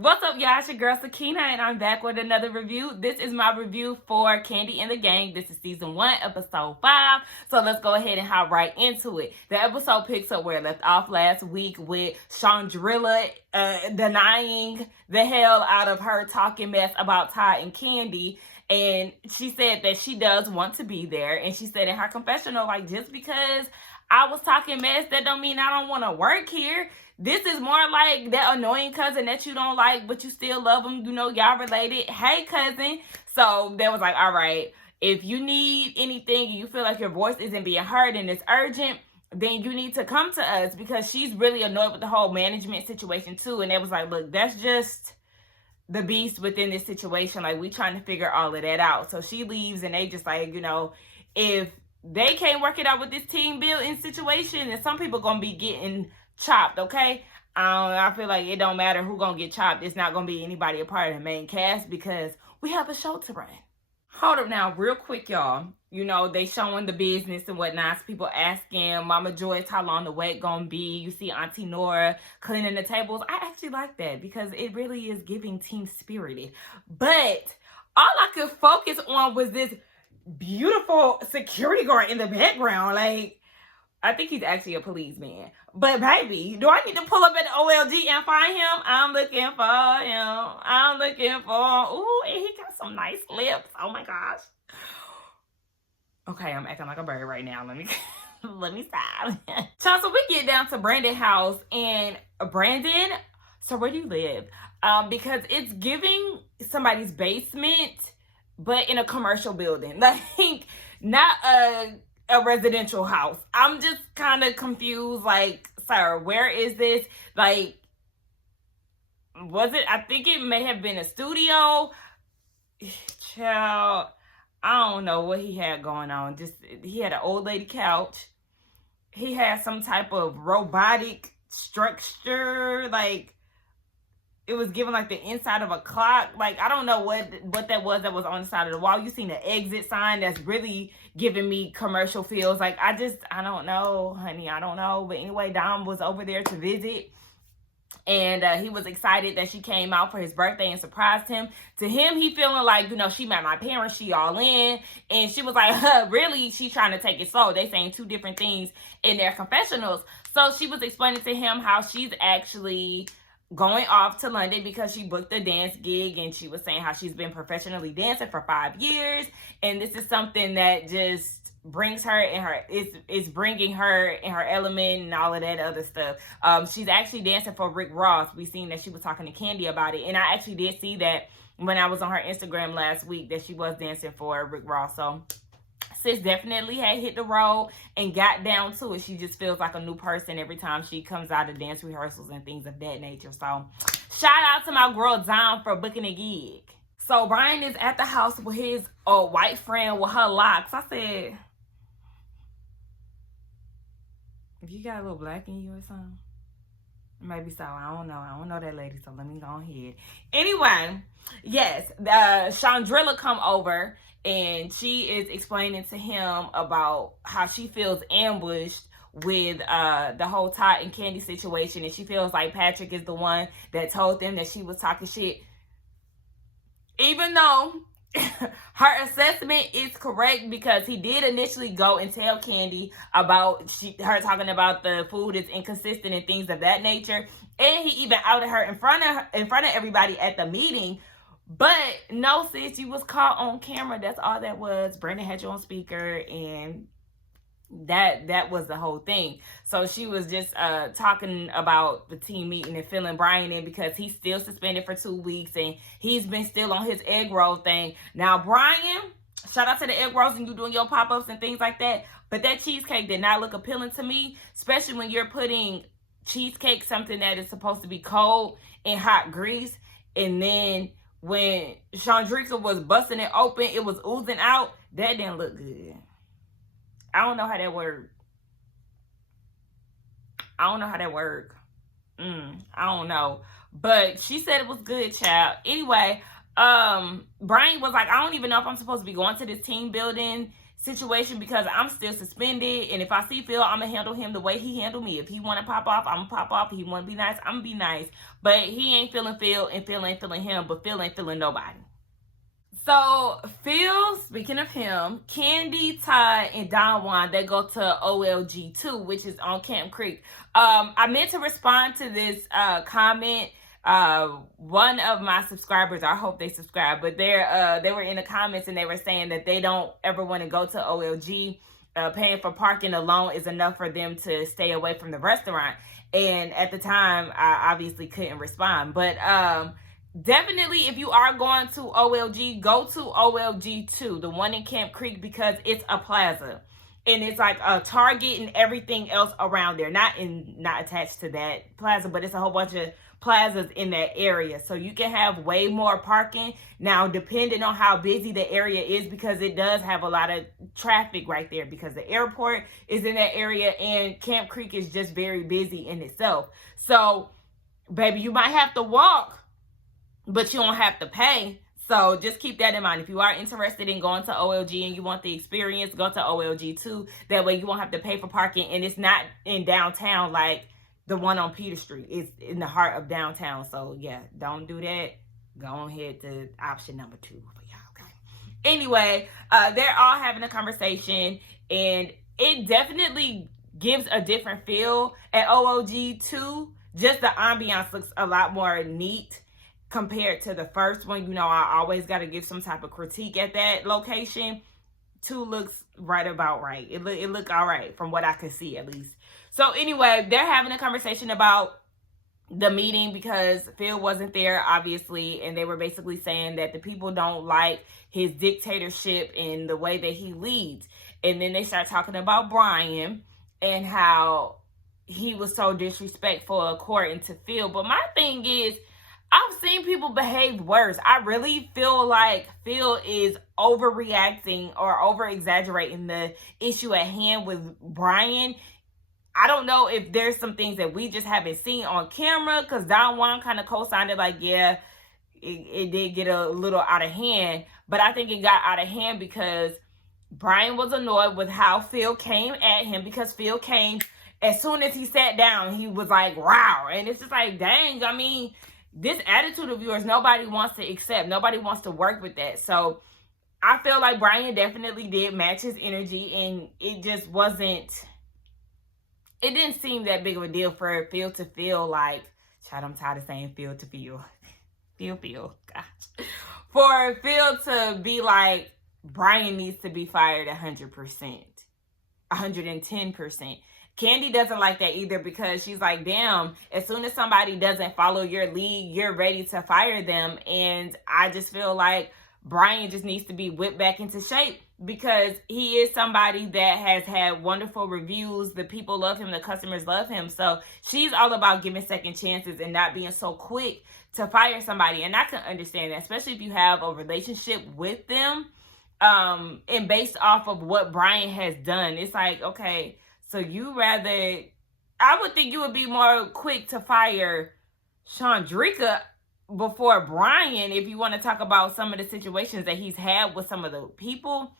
What's up, y'all? It's your girl Sakina, and I'm back with another review. This is my review for Kandi and the Gang. This is season 1, episode 5. So let's go ahead and hop right into it. The episode picks up where it left off last week with Shandrica denying the hell out of her talking mess about Todd and Kandi. And she said that she does want to be there. And she said in her confessional, like, just because I was talking mess, that don't mean I don't want to work here. This is more like that annoying cousin that you don't like, but you still love him. You know, y'all related. Hey, cousin. So they was like, all right, if you need anything and you feel like your voice isn't being heard and it's urgent, then you need to come to us, because she's really annoyed with the whole management situation too. And they was like, look, that's just the beast within this situation. Like, we trying to figure all of that out. So she leaves, and they just like, you know, if they can't work it out with this team building situation, then some people gonna be getting chopped, okay? I feel like it don't matter who gonna get chopped. It's not gonna be anybody a part of the main cast, because we have a show to run. Hold up now, real quick, y'all. You know, they showing the business and whatnot. People asking Mama Joyce how long the wait gonna be. You see Auntie Nora cleaning the tables. I actually like that, because it really is giving team spirited. But all I could focus on was this beautiful security guard in the background. Like, I think he's actually a policeman. But baby, do I need to pull up at the OLG and find him? I'm looking for him. I'm looking for, ooh, and he got some nice lips. Oh my gosh. Okay, I'm acting like a bird right now. Let me stop. Child, so we get down to Brandon's house, and Brandon, so where do you live? Because it's giving somebody's basement, but in a commercial building. Like, not a residential house. I'm just kind of confused. Like, sir, where is this? Like, was it? I think it may have been a studio. Child, I don't know what he had going on. Just, he had an old lady couch. He had some type of robotic structure. Like, it was given like the inside of a clock. Like, I don't know what that was on the side of the wall. You seen the exit sign that's really giving me commercial feels. Like, I don't know, honey. I don't know. But anyway, Dom was over there to visit. And he was excited that she came out for his birthday and surprised him. To him, he feeling like, you know, she met my parents, she all in. And she was like, really, she's trying to take it slow. They saying two different things in their confessionals. So she was explaining to him how she's actually going off to London because she booked a dance gig, and she was saying how she's been professionally dancing for 5 years, and this is something that just brings her in her, it's bringing her in her element and all of that other stuff. She's actually dancing for Rick Ross. We seen that she was talking to Kandi about it, and I actually did see that when I was on her Instagram last week, that she was dancing for Rick Ross. So sis definitely had hit the road and got down to it. She just feels like a new person every time she comes out of dance rehearsals and things of that nature. So shout out to my girl Dom for booking a gig. So Brian is at the house with his white friend with her locks. I said, if you got a little black in you or something, maybe so. I don't know. I don't know that lady, so let me go ahead. Anyway, yes, Shandrica come over, and she is explaining to him about how she feels ambushed with the whole Todd and Kandi situation, and she feels like Patrick is the one that told them that she was talking shit. Even though her assessment is correct, because he did initially go and tell Kandi about her talking about the food is inconsistent and things of that nature, and he even outed her in front of everybody at the meeting. But no, sis, you was caught on camera. That's all that was. Brandon had you on speaker, and that was the whole thing. So she was just talking about the team meeting and filling Brian in, because he's still suspended for 2 weeks, and he's been still on his egg roll thing. Now, Brian, shout out to the egg rolls and you doing your pop-ups and things like that, but that cheesecake did not look appealing to me, especially when you're putting cheesecake, something that is supposed to be cold, in hot grease, and then when Shandrica was busting it open, it was oozing out. That didn't look good. I don't know how that worked. I don't know. But she said it was good, child. Anyway, Brian was like, I don't even know if I'm supposed to be going to this team building situation because I'm still suspended. And if I see Phil, I'm going to handle him the way he handled me. If he want to pop off, I'm going to pop off. If he want to be nice, I'm going to be nice. But he ain't feeling Phil, and Phil ain't feeling him, but Phil ain't feeling nobody. So, Phil, speaking of him, Kandi, Todd, and Don Juan, they go to OLG2, which is on Camp Creek. I meant to respond to this comment. One of my subscribers, I hope they subscribe, but they were in the comments and they were saying that they don't ever want to go to OLG. Paying for parking alone is enough for them to stay away from the restaurant. And at the time, I obviously couldn't respond. But definitely, if you are going to OLG, go to OLG2, the one in Camp Creek, because it's a plaza. And it's like a Target and everything else around there. Not attached to that plaza, but it's a whole bunch of plazas in that area. So you can have way more parking. Now, depending on how busy the area is, because it does have a lot of traffic right there, because the airport is in that area and Camp Creek is just very busy in itself. So, baby, you might have to walk, but you don't have to pay. So just keep that in mind. If you are interested in going to OLG and you want the experience, go to OLG too. That way you won't have to pay for parking. And it's not in downtown like the one on Peter Street. It's in the heart of downtown. So yeah, don't do that. Go ahead to option number 2 for y'all, okay? Anyway, they're all having a conversation, and it definitely gives a different feel at OLG too. Just the ambiance looks a lot more neat compared to the first one. You know, I always got to give some type of critique at that location. 2 looks right about right. It look all right from what I could see, at least. So anyway, they're having a conversation about the meeting because Phil wasn't there, obviously, and they were basically saying that the people don't like his dictatorship and the way that he leads. And then they start talking about Brian and how he was so disrespectful according to Phil. But my thing is, I've seen people behave worse. I really feel like Phil is overreacting or over-exaggerating the issue at hand with Brian. I don't know if there's some things that we just haven't seen on camera, because Don Juan kind of co-signed it like, yeah, it did get a little out of hand. But I think it got out of hand because Brian was annoyed with how Phil came at him, because Phil came, as soon as he sat down, he was like, wow. And it's just like, dang, I mean, this attitude of yours, nobody wants to accept. Nobody wants to work with that. So I feel like Brian definitely did match his energy, and it just wasn't, it didn't seem that big of a deal for Phil to feel like, child, I'm tired of saying Phil to feel. Phil, gosh. For Phil to be like, Brian needs to be fired 100%, 110%. Kandi doesn't like that either, because she's like, damn, as soon as somebody doesn't follow your lead, you're ready to fire them. And I just feel like Brian just needs to be whipped back into shape, because he is somebody that has had wonderful reviews. The people love him. The customers love him. So she's all about giving second chances and not being so quick to fire somebody. And I can understand that, especially if you have a relationship with them. And based off of what Brian has done, it's like, okay, so you rather, I would think you would be more quick to fire Shandrica before Brian, if you want to talk about some of the situations that he's had with some of the people.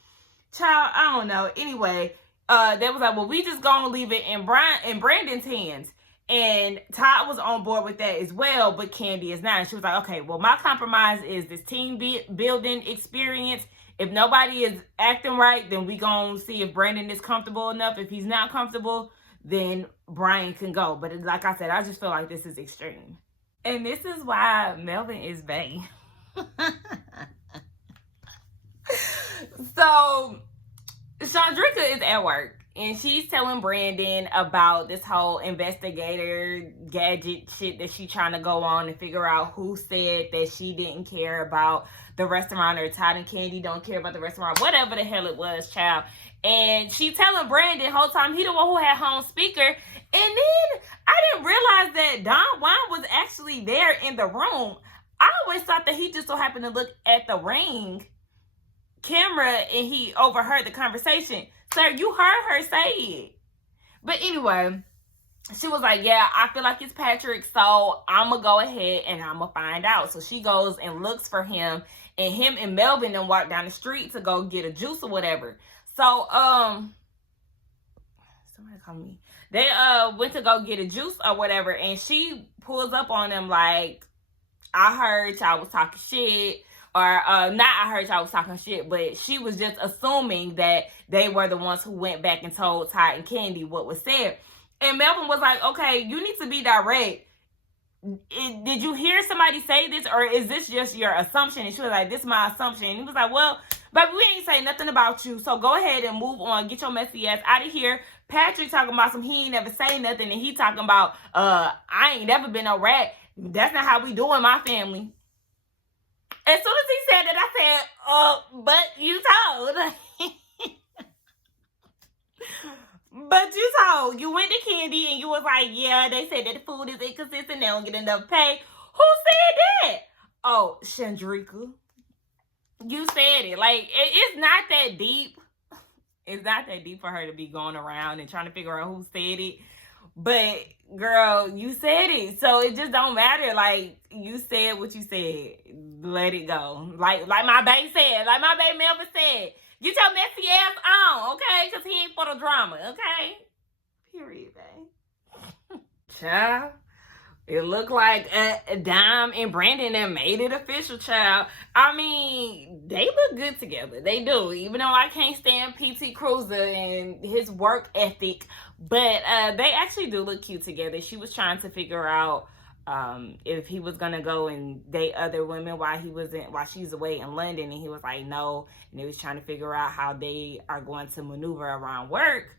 Child, I don't know. Anyway, they was like, well, we just gonna leave it in Brandon's hands. And Todd was on board with that as well, but Kandi is not. And she was like, okay, well, my compromise is this team building experience. If nobody is acting right, then we gonna see if Brandon is comfortable enough. If he's not comfortable, then Brian can go. But like I said, I just feel like this is extreme. And this is why Melvin is bae. So, Shandrica is at work, and she's telling Brandon about this whole investigator gadget shit that she's trying to go on and figure out who said that she didn't care about the restaurant, or Todd and Kandi don't care about the restaurant, whatever the hell it was, child. And she telling Brandon whole time he the one who had home speaker. And then I didn't realize that Don Juan was actually there in the room. I always thought that he just so happened to look at the ring camera and he overheard the conversation. Sir, you heard her say it. But anyway, she was like, yeah, I feel like it's Patrick, so I'm going to go ahead and I'm going to find out. So she goes and looks for him, and him and Melvin then walk down the street to go get a juice or whatever. So, somebody call me. They went to go get a juice or whatever, and she pulls up on them like, I heard y'all was talking shit. Or not I heard y'all was talking shit, but she was just assuming that they were the ones who went back and told Ty and Kandi what was said. And Melvin was like, okay, you need to be direct. Did you hear somebody say this, or is this just your assumption? And she was like, this is my assumption. And he was like, well, baby, we ain't say nothing about you, so go ahead and move on. Get your messy ass out of here. Patrick talking about some he ain't never say nothing, and he talking about I ain't never been no rat. That's not how we do in my family. As soon as he said that, I said, but you told. But you told. You went to Kandi and you was like, yeah, they said that the food is inconsistent. They don't get enough pay. Who said that? Oh, Shandrica. You said it. Like, it's not that deep. It's not that deep for her to be going around and trying to figure out who said it. But, girl, you said it. So it just don't matter. Like, you said what you said. Let it go. Like my bae said. Like my bae Melvin said. Get your messy ass on, okay? Because he ain't for the drama, okay? Period, babe. Child. It looked like Dime and Brandon that made it official, child. I mean, they look good together. They do. Even though I can't stand PT Cruiser and his work ethic. But they actually do look cute together. She was trying to figure out if he was going to go and date other women while she's away in London. And he was like, no. And they was trying to figure out how they are going to maneuver around work.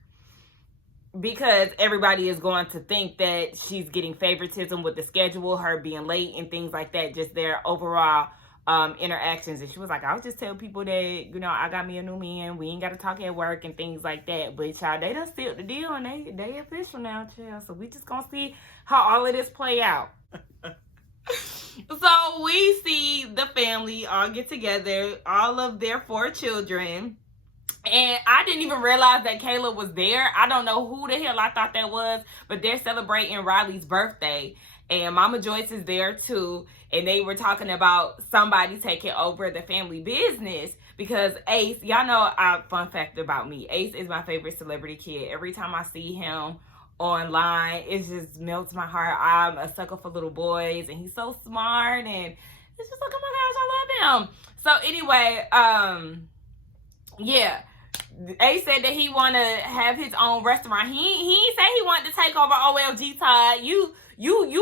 Because everybody is going to think that she's getting favoritism with the schedule, her being late and things like that, just their overall interactions. And she was like, I'll just tell people that, you know, I got me a new man. We ain't got to talk at work and things like that. But, child, they done sealed the deal and they official now, child. So we just going to see how all of this play out. So we see the family all get together, all of their 4 children. And I didn't even realize that Kayla was there. I don't know who the hell I thought that was, but they're celebrating Riley's birthday. And Mama Joyce is there too. And they were talking about somebody taking over the family business because Ace, y'all know, fun fact about me, Ace is my favorite celebrity kid. Every time I see him online, it just melts my heart. I'm a sucker for little boys and he's so smart and it's just like, oh my gosh, I love him. So anyway, yeah, Ace said that he want to have his own restaurant. He ain't say he wanted to take over OLG Todd. You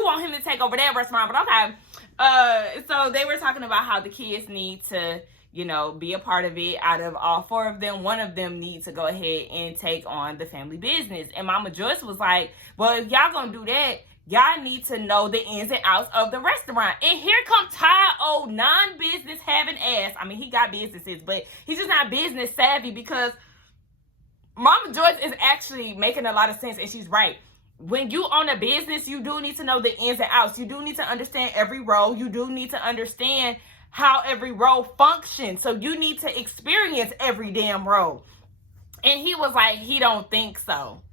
want him to take over that restaurant, but okay. So they were talking about how the kids need to, you know, be a part of it. Out of all 4 of them, one of them needs to go ahead and take on the family business. And Mama Joyce was like, well, if y'all gonna do that, y'all need to know the ins and outs of the restaurant. And here comes Ty, old non-business having ass. I mean, he got businesses, but he's just not business savvy because Mama Joyce is actually making a lot of sense, and she's right. When you own a business, you do need to know the ins and outs. You do need to understand every role. You do need to understand how every role functions. So you need to experience every damn role. And he was like, he don't think so.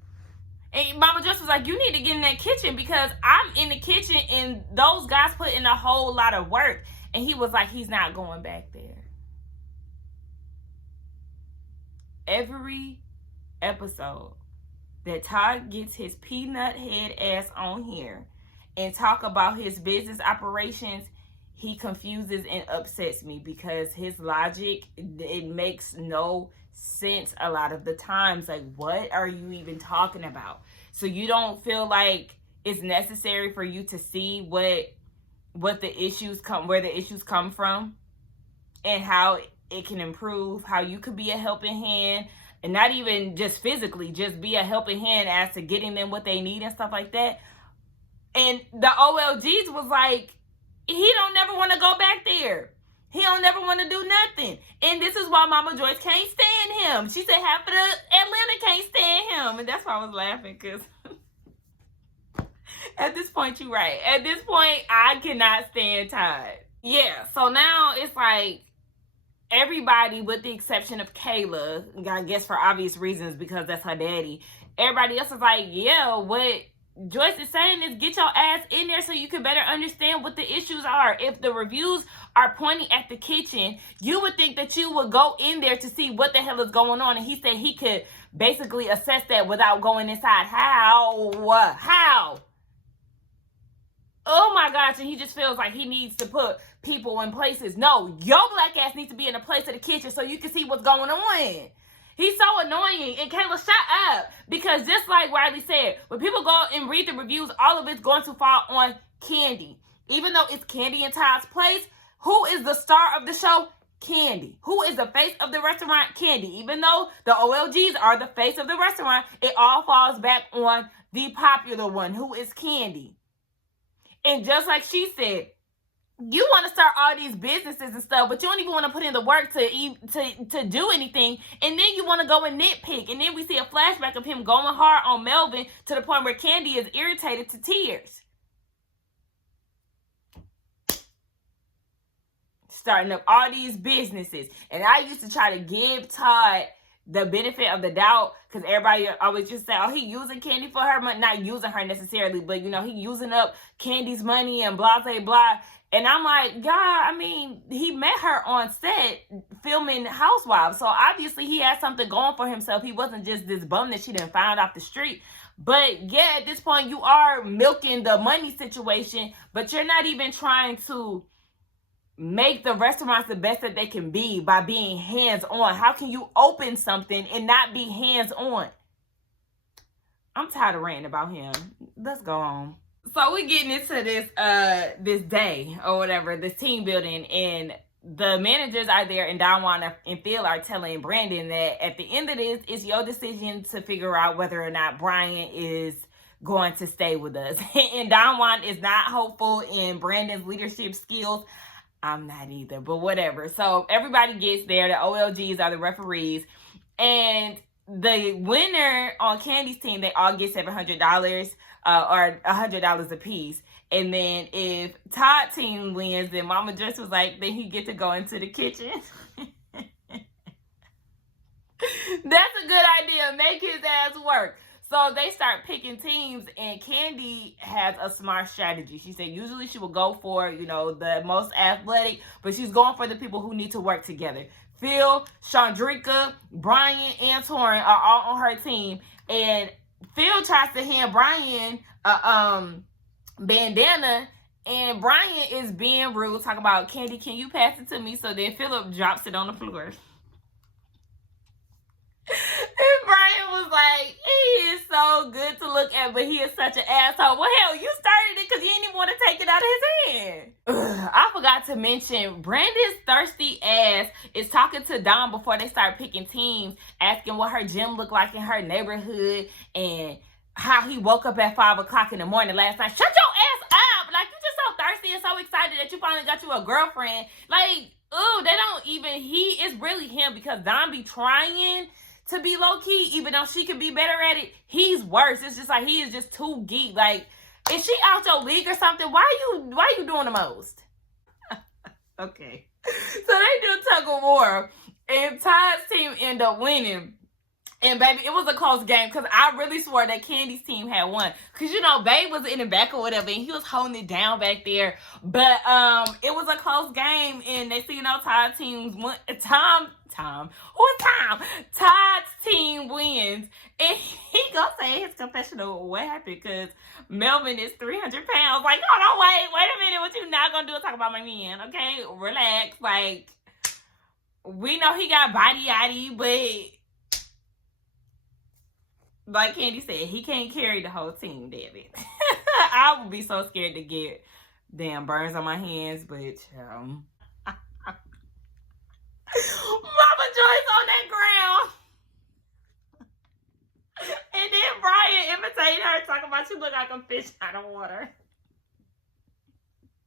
And Mama Joyce was like, you need to get in that kitchen because I'm in the kitchen and those guys put in a whole lot of work. And he was like, he's not going back there. Every episode that Todd gets his peanut head ass on here and talk about his business operations, he confuses and upsets me because his logic, it makes no sense a lot of the times. Like, what are you even talking about? So you don't feel like it's necessary for you to see where the issues come from and how it can improve, how you could be a helping hand, and not even just physically, just be a helping hand as to getting them what they need and stuff like that. And the OLGs was like, he don't never want to go back there. He don't never want to do nothing. And this is why Mama Joyce can't stand him. She said half of the Atlanta can't stand him. And that's why I was laughing, because at this point, you're right. At this point, I cannot stand Todd. Yeah, so now it's like everybody, with the exception of Kayla, I guess for obvious reasons because that's her daddy, everybody else is like, yeah, what Joyce is saying is get your ass in there so you can better understand what the issues are. If the reviews are pointing at the kitchen, you would think that you would go in there to see what the hell is going on. And he said he could basically assess that without going inside. How? How? Oh my gosh, and he just feels like he needs to put people in places. No, your black ass needs to be in a place of the kitchen so you can see what's going on. He's so annoying. And Kayla, shut up. Because just like Riley said, when people go and read the reviews, all of it's going to fall on Kandi. Even though it's Kandi and Todd's place, who is the star of the show? Kandi. Who is the face of the restaurant? Kandi. Even though the OLGs are the face of the restaurant, it all falls back on the popular one, who is Kandi. And just like she said, you want to start all these businesses and stuff, but you don't even want to put in the work to do anything. And then you want to go and nitpick. And then we see a flashback of him going hard on Melvin to the point where Kandi is irritated to tears. Starting up all these businesses. And I used to try to give Todd the benefit of the doubt, because everybody always just say, oh, he using Kandi for her money. Not using her necessarily, but you know, he using up Kandi's money and blah, blah, blah. And I'm like, God, I mean, he met her on set filming Housewives. So obviously he had something going for himself. He wasn't just this bum that she didn't find off the street. But yeah, at this point, you are milking the money situation, but you're not even trying to make the restaurants the best that they can be by being hands-on. How can you open something and not be hands-on? I'm tired of ranting about him. Let's go on. So we're getting into this day or whatever, this team building, and the managers are there, and Don Juan and Phil are telling Brandon that at the end of this, it's your decision to figure out whether or not Brian is going to stay with us. And Don Juan is not hopeful in Brandon's leadership skills. I'm not either, but whatever. So everybody gets there. The OLGs are the referees. And the winner on Kandi's team, they all get $700 or $100 a piece. And then if Todd's team wins, then Mama Joyce was like, then he get to go into the kitchen. That's a good idea. Make his ass work. So they start picking teams, and Kandi has a smart strategy. She said usually she will go for, you know, the most athletic, but she's going for the people who need to work together. Phil, Shandrica, Brian, and Torrin are all on her team. And Phil tries to hand Brian a bandana, and Brian is being rude, talking about, Kandi, can you pass it to me? So then Philip drops it on the floor. And Brian was like, he is so good to look at, but he is such an asshole. Well, hell, you started it because you didn't even want to take it out of his hand. I forgot to mention, Brandon's thirsty ass is talking to Dom before they start picking teams, asking what her gym looked like in her neighborhood and how he woke up at 5 o'clock in the morning last night. Shut your ass up! Like, you just so thirsty and so excited that you finally got you a girlfriend. Like, ooh, they don't even, he is really him, because Dom be trying to be low-key, even though she could be better at it. He's worse. It's just like he is just too geek. Like, is she out your league or something? Why are you doing the most? Okay. So they do tug of war, and Todd's team end up winning. And baby, it was a close game, because I really swore that Kandi's team had won. Because, you know, Babe was in the back or whatever, and he was holding it down back there. But it was a close game, and they see, you know, Todd's team won. Todd's team wins. And he gonna say in his confessional what happened, because Melvin is 300 pounds. Like, hold on, wait a minute. What you not gonna do is talk about my man, okay? Relax. Like, we know he got body yaddy, but like Kandi said, he can't carry the whole team, damn it. I would be so scared to get damn burns on my hands, but Mama Joyce on that ground. And then Brian imitating her, talking about you look like a fish out of water.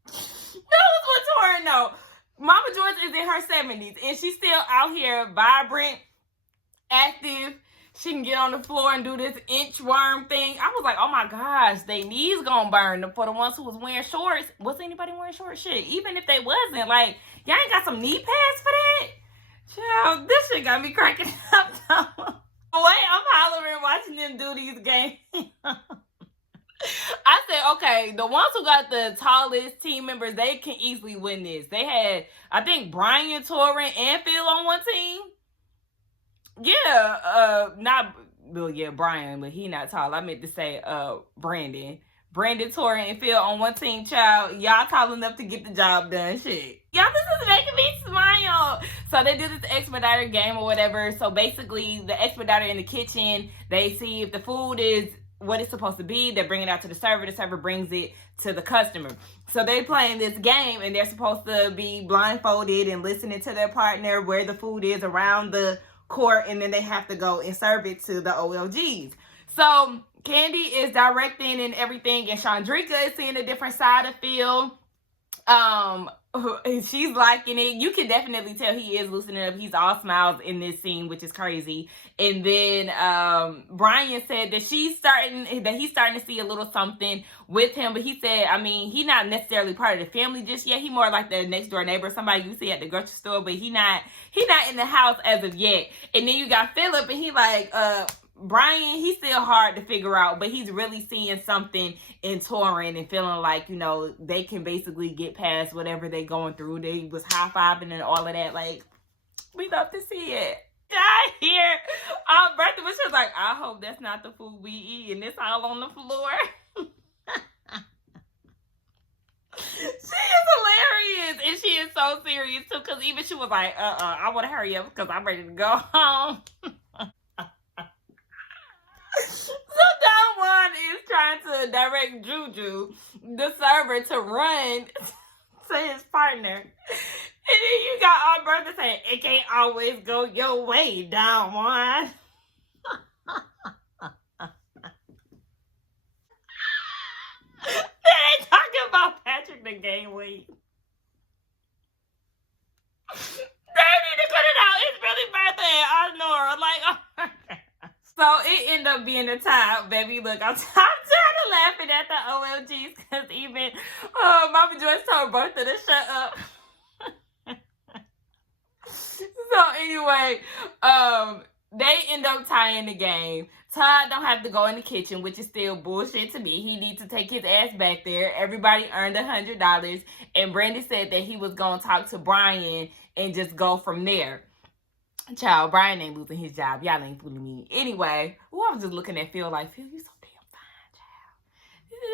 That was what Torrin know. Mama Joyce is in her 70s, and she's still out here vibrant, active. She can get on the floor and do this inchworm thing. I was like, oh my gosh, they knees gonna burn. For the ones who was wearing shorts, was anybody wearing short shit? Even if they wasn't, like, y'all ain't got some knee pads for that? Child, this shit got me cracking up though. Wait, I'm hollering watching them do these games. I said, okay, the ones who got the tallest team members, they can easily win this. They had, I think, Brian, Torrin, and Phil on one team. Yeah, not, well, yeah, Brian, but he not tall. I meant to say, Brandon. Brandon, Torrin, and Phil on one team, child. Y'all tall enough to get the job done. Shit. Y'all, this is making me smile. So they do this expediter game or whatever. So basically, the expediter in the kitchen, they see if the food is what it's supposed to be. They bring it out to the server brings it to the customer. So they playing this game, and they're supposed to be blindfolded and listening to their partner where the food is around the court, and then they have to go and serve it to the OLGs. So Kandi is directing and everything, and Shandrica is seeing a different side of Phil. She's liking it. You can definitely tell he is loosening up. He's all smiles in this scene, which is crazy. And then Brian said that he's starting to see a little something with him, but he said, I mean, he's not necessarily part of the family just yet. He more like the next door neighbor, somebody you see at the grocery store, but he not in the house as of yet. And then you got Philip, and he like, Brian, he's still hard to figure out, but he's really seeing something in Torrin and feeling like, you know, they can basically get past whatever they going through. They was high-fiving and all of that. Like, we love to see it. I hear Bertha was just like, I hope that's not the food we eat and it's all on the floor. She is hilarious, and she is so serious too, because even she was like, I want to hurry up because I'm ready to go home. So Don Juan is trying to direct Juju, the server, to run to his partner. And then you got our brother saying, it can't always go your way, Don Juan. They ain't talking about Patrick the gain weight. They need to cut it out. It's really birthday. I know. Like, oh. So it ended up being a tie, baby. Look, I'm tired of laughing at the OLGs because even Mama Joyce told Bertha to shut up. So anyway, they end up tying the game. Todd don't have to go in the kitchen, which is still bullshit to me. He needs to take his ass back there. Everybody earned $100, and Brandy said that he was gonna talk to Brian and just go from there. Child, Brian ain't losing his job. Y'all ain't fooling me. Anyway, I was just looking at Phil like, Phil, you so damn fine, child.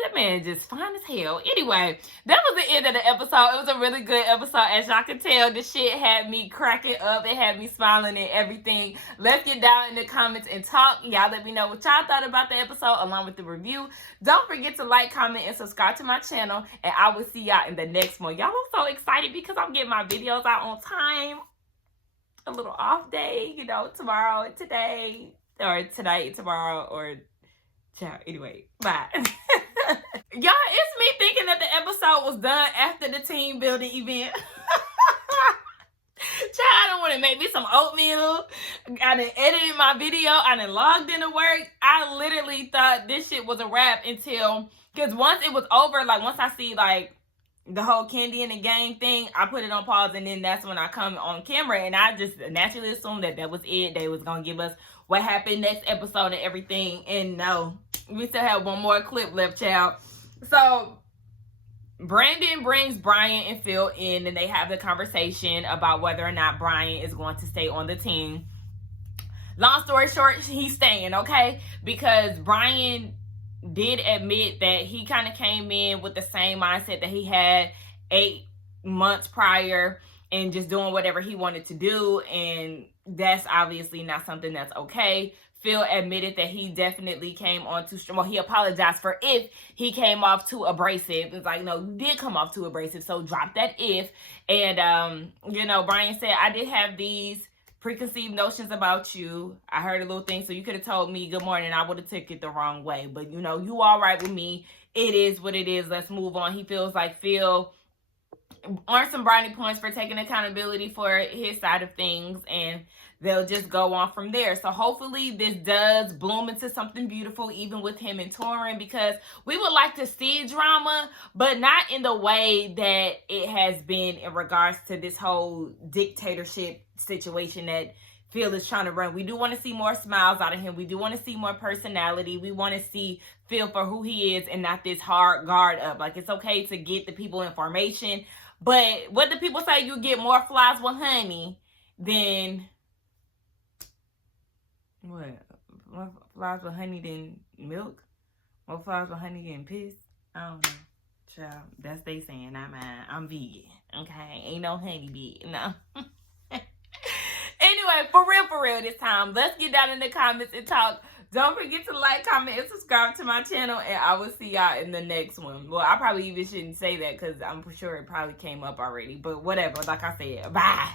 That man is just fine as hell. Anyway, that was the end of the episode. It was a really good episode. As y'all can tell, this shit had me cracking up. It had me smiling and everything. Let's get down in the comments and talk. Y'all let me know what y'all thought about the episode along with the review. Don't forget to like, comment, and subscribe to my channel. And I will see y'all in the next one. Y'all, I'm so excited because I'm getting my videos out on time. A little off day, you know, tomorrow, today, or tonight, tomorrow, or ciao. Anyway, bye. Y'all, it's me thinking that the episode was done after the team building event. Child, I don't want to make me some oatmeal. I done edited my video. I done logged into work. I literally thought this shit was a wrap until, because once it was over, like once I see like the whole Kandi and the gang thing, I put it on pause, and then that's when I come on camera, and I just naturally assumed that was it. They was gonna give us what happened next episode and everything, and no, we still have one more clip left, child. So Brandon brings Brian and Phil in, and they have the conversation about whether or not Brian is going to stay on the team. Long story short, he's staying, okay? Because Brian did admit that he kind of came in with the same mindset that he had 8 months prior and just doing whatever he wanted to do, and that's obviously not something that's okay. Phil admitted that he definitely came on too strong. Well, he apologized for if he came off too abrasive. It's like, no, you did come off too abrasive, so drop that if. And you know, Brian said, I did have these preconceived notions about you. I heard a little thing, so you could have told me good morning. I would have took it the wrong way. But, you know, you all right with me. It is what it is. Let's move on. He feels like Phil earned some brownie points for taking accountability for his side of things, and they'll just go on from there. So hopefully this does bloom into something beautiful, even with him and Torrin, because we would like to see drama, but not in the way that it has been in regards to this whole dictatorship situation that Phil is trying to run. We do want to see more smiles out of him. We do want to see more personality. We want to see Phil for who he is and not this hard guard up. Like, it's okay to get the people information, but what do people say? You get more flies with honey than what? More flies with honey than milk? More flies with honey than piss? I don't know. Child, that's they saying, not mine. I'm vegan. Okay, ain't no honey bit. No. Anyway, for real this time, let's get down in the comments and talk. Don't forget to like, comment, and subscribe to my channel, and I will see y'all in the next one. Well, I probably even shouldn't say that because I'm sure it probably came up already, but whatever. Like I said, bye.